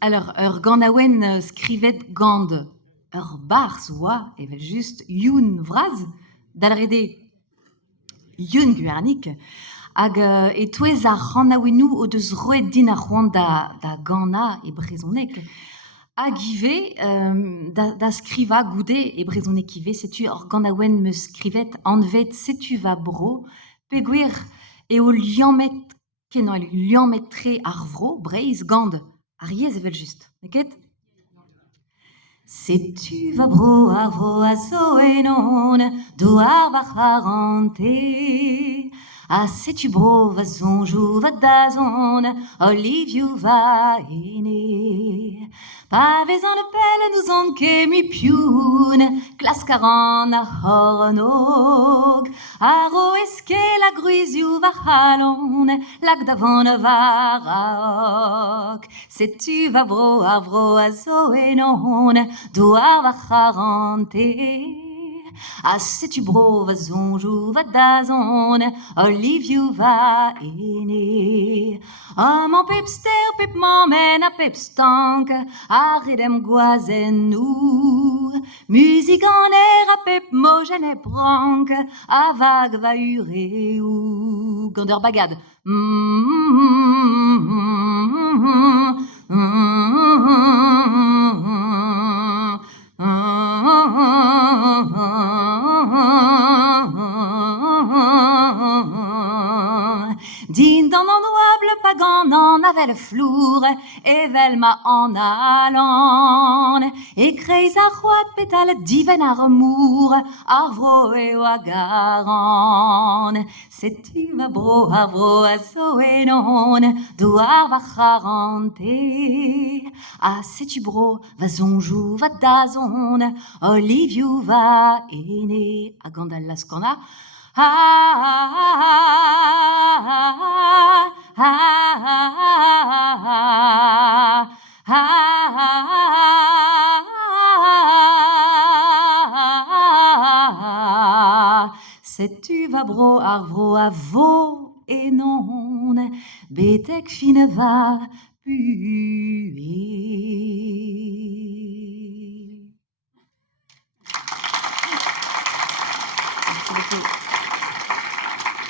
Alors, Ganawen skrivet gand barz oa, evel just youn vraz, dalrede youn guernik, hag e touez ar c'hanaouenou o deus roet din ar c'hoant da gana e brezonek, hag ive da skriva goude e brezonek ive, setu ur ganaouen meus skrivet anvet setu va bro, peogwir eo liammet kenan liammetre ar vro, breiz gand ar yez evel just, neket? Setu va bro a zo enon, douar va c'harante. A setu bro va zonjou va dazon, Oliviou va ene. Pa vez an epel nous on ket mi pioun, klaskaran a hornog. A ro eske la gruiziou va halon, lak davon va raok. Setu va bro a zo enon, douar va c'harante. A setu bro va zonjou va dazon, Oliviou va ene. Man pep ster, pep mammen a pep stank, a redem gwazen nou. Musik an a pep mojen e prank, a vag va ureou. Gant ur bagad. Din dan an oable pa gant an avel flour, evel ma an alan. E kreiz ar c'hoad petal diven ar mour, ar vro eo a garan. Setu va bro a zo enon, douar va c'harante. A setu bro va zonjou va dazon, Oliviou va ene. A gant al laskana, setu va bro ar vro a vo enon, betek fin va puer.